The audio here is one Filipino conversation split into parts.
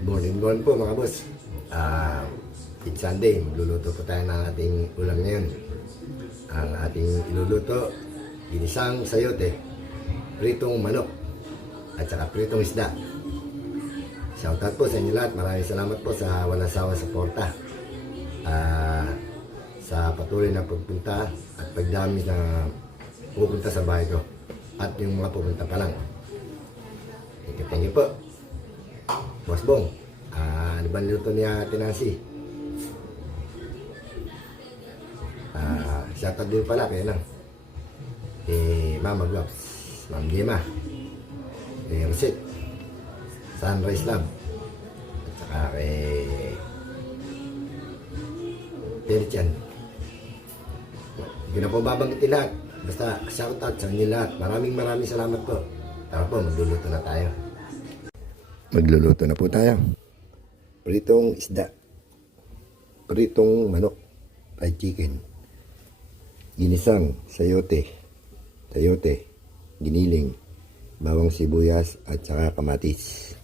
Morning po mga boss. It's Sunday, magluluto po tayo ng ating ulam ngayon. Ang ating iluluto, ginisang sayote, pritong manok, at saka pritong isda. Shoutout po sa inyo lahat. Maraming salamat po sa walang sawa suporta. Sa patuloy na pagpunta at pagdami na pupunta sa bahay ko. At yung mga pupunta pa lang. Thank you po. Boss Bong, ano ba niluto niya Tinansi? Shoutout din pala kaya lang Mama Gloves, Ma'am Gemma, Roset, Sunrise Lab, at saka kay Terchan. Hindi ko na po babanggitin lahat. Basta shoutout sa inyo lahat. Maraming salamat po. Tara po, magluluto na tayo. Magluluto na po tayo. Pritong isda, pritong manok, fried chicken, ginisang sayote, giniling, bawang sibuyas at saka kamatis.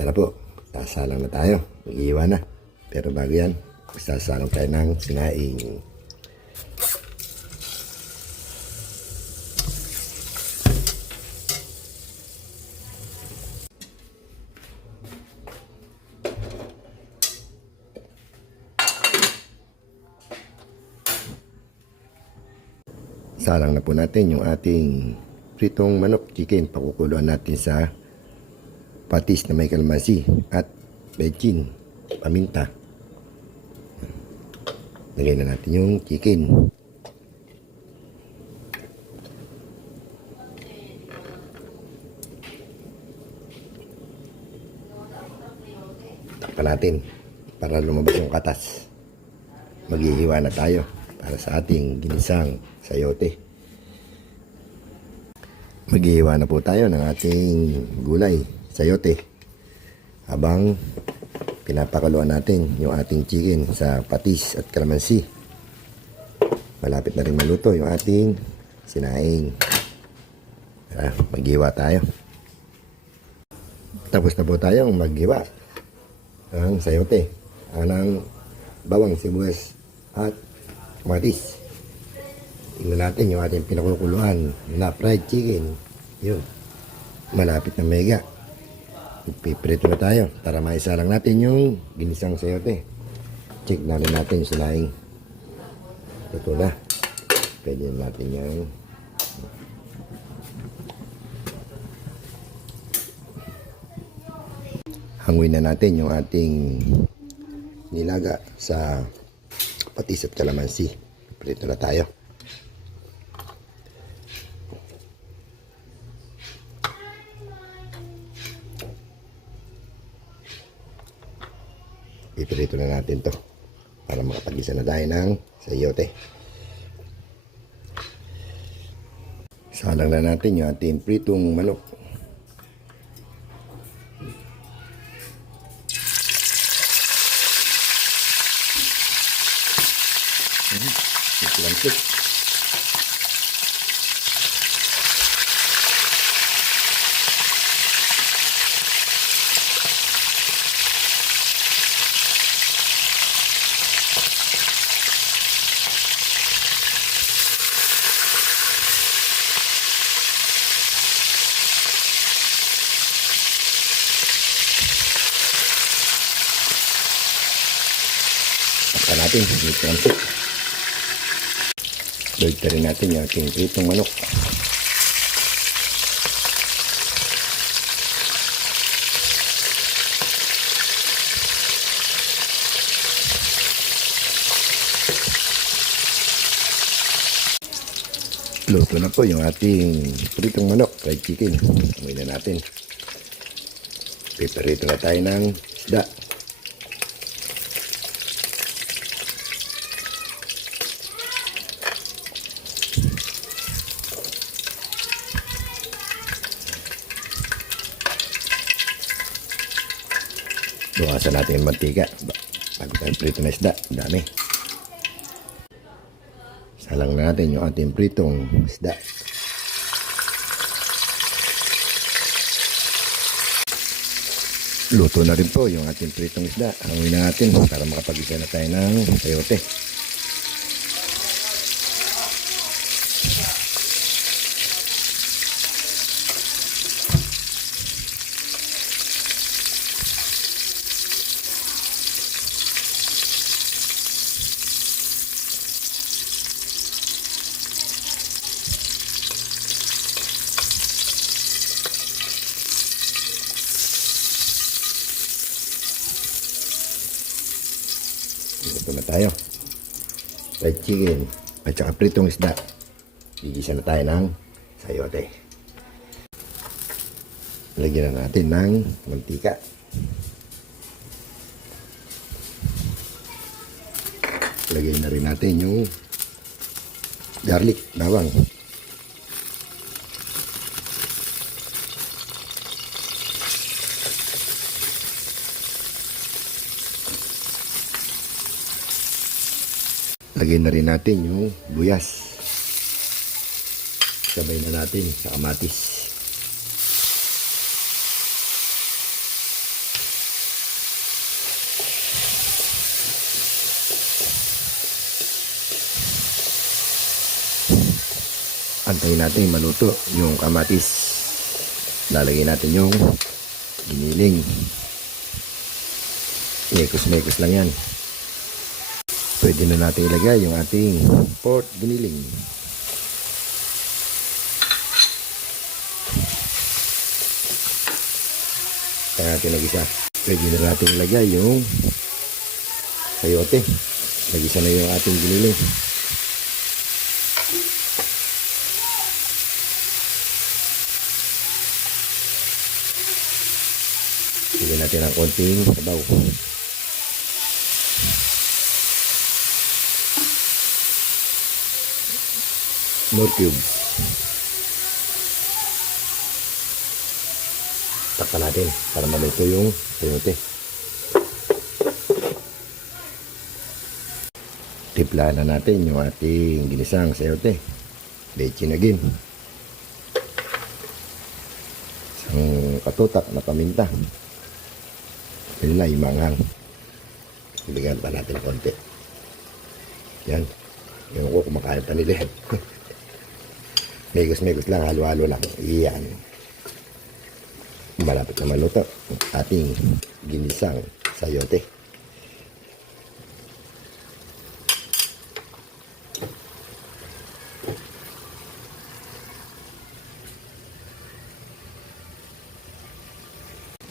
Tara po, sasalang na tayo. Mag-iwan na. Pero bago yan, sasalang tayo ng sinaing. Salang na po natin yung ating pritong manok chicken. Pakukuluan natin sa patis na may kalamansi at bechin, paminta. Lagay na natin yung chicken. Takpan natin para lumabas yung katas. Maghihiwa na tayo para sa ating ginisang sayote. Maghihiwa na po tayo ng ating gulay, sayote, habang pinapakaluan natin yung ating chicken sa patis at kalamansi. Malapit na rin maluto yung ating sinaing. Maghiwa tayo. Tapos na po tayong maghiwa ng sayote, ng bawang sibuyas at kamatis. Tingnan natin yung ating pinakukuluan na fried chicken. Yun, malapit na mega. Piprito na tayo. Tara, maisalang natin yung ginisang sayote. Check na rin natin yung sinaing. Ito na. Pwede natin yung hanguin na natin yung ating nilaga sa patis at kalamansi. Prito na tayo. Iprito na natin to para makapag-isa na tayo ng sayote. Salang na natin yung ating pritong manok. Lantik. Takpan natin yung lantik. Balik rin natin yung ating pritong manok. Luto na po yung ating pritong manok, fried chicken. Amoy na natin. Piperito na tayo ng isda. Bukasan natin yung mantika bago tayo prito na isda. Dami. Salang na natin yung ating pritong isda. Luto na rin po yung ating pritong isda. Hanguin na natin para makapag-isa na tayo ng sayote. Ito na tayo. Fried chicken at saka pritong isda. Gigisa na tayo ng sayote. Lagyan na natin ng mantika. Lagyan na rin natin yung garlic, bawang. Lagyan na rin natin yung buyas. Sabay na natin sa kamatis. Antayin natin maluto yung kamatis. Lalagyan natin yung giniling. Mekos-mekos lang yan. Pwede na natin ilagay yung ating pork giniling. Kaya natin nag-isa. Pwede na natin ilagay yung sayote. Nag-isa na yung ating giniling. Bigyan natin ng konting sabaw. More cubes. Takpan natin para maluto yung sayote. Tiplahan na natin yung ating ginisang sayote. Bechin again. Isang katutak na paminta. Yun na yung manghang. Bigyan pa natin konti. Yan. Yung ko kumakain pa nila. Megos-megos lang, halo-halo lang. Iyan. Malapit na maluto ang ating ginisang sayote.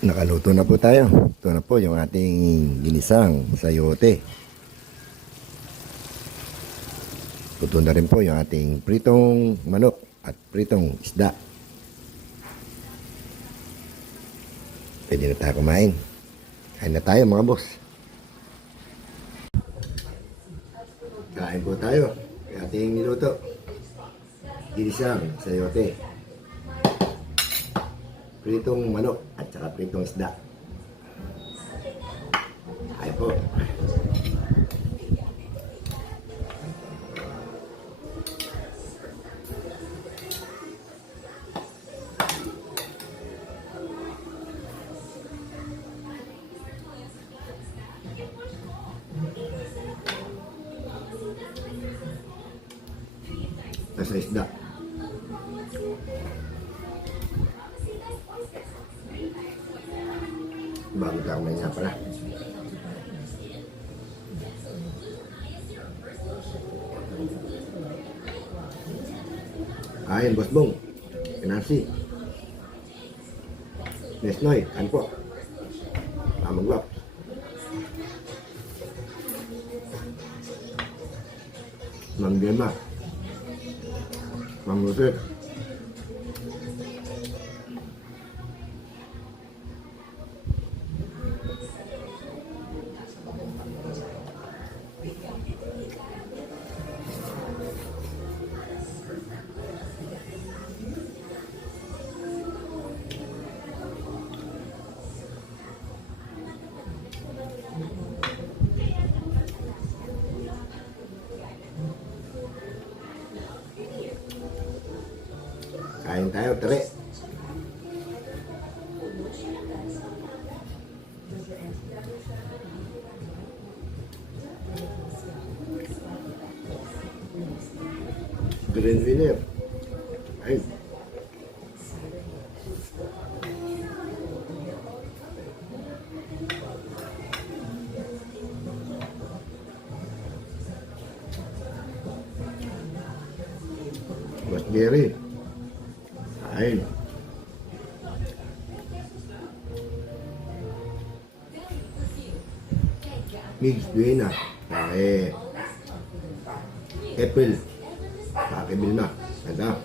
Nakaluto na po tayo. Ito na po yung ating ginisang sayote. Luto na rin po yung ating pritong manok at pritong isda. Pwede na tayo kumain. Kain na tayo mga boss. Kain po tayo. Yung ating niluto. Ginisang sayote. Pritong manok at saka pritong isda. Kain po. Sa isda. Bago lang may isa pala. Ayan, Boss Bong. Nancy. Nesnoy, kan po. Magwap. Ma'am Gemma. Ma'am Rosette. Kain tayo, tere. Green winner. Ay. Mas Jerry. Ay. Mix Duena. Ay. Apple. Pakibil na. Ganda.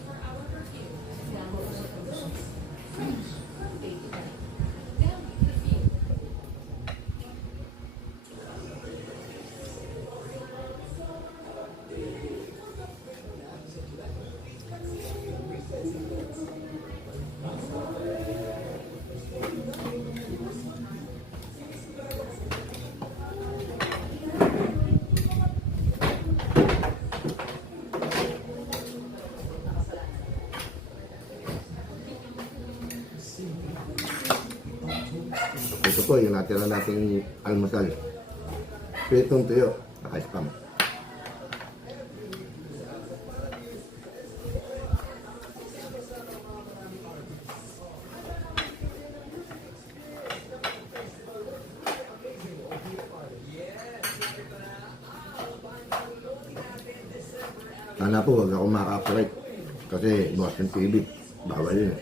Ito po yung natira nating almusal. Pritong tuyo, naka-spam. Sana po huwag ako maka-copyright kasi Boston TV, bawal yun.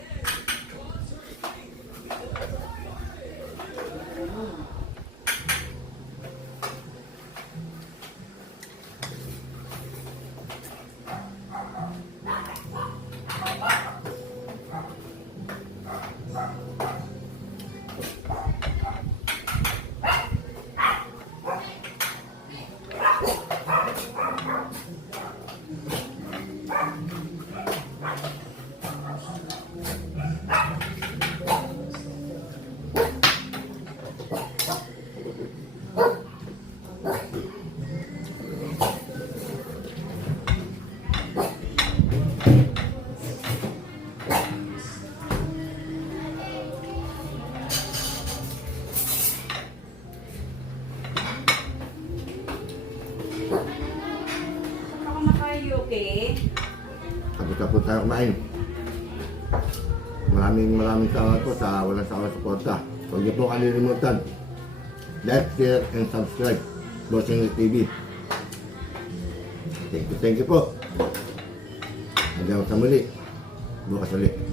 Okay. Tapos tayo kumain. Maraming salamat po sa walang sawa suporta. Huwag niyo po kalilimutan. Like, share, and subscribe. Bossing TV. Thank you po. Hanggang sa muli. Bukas ulit.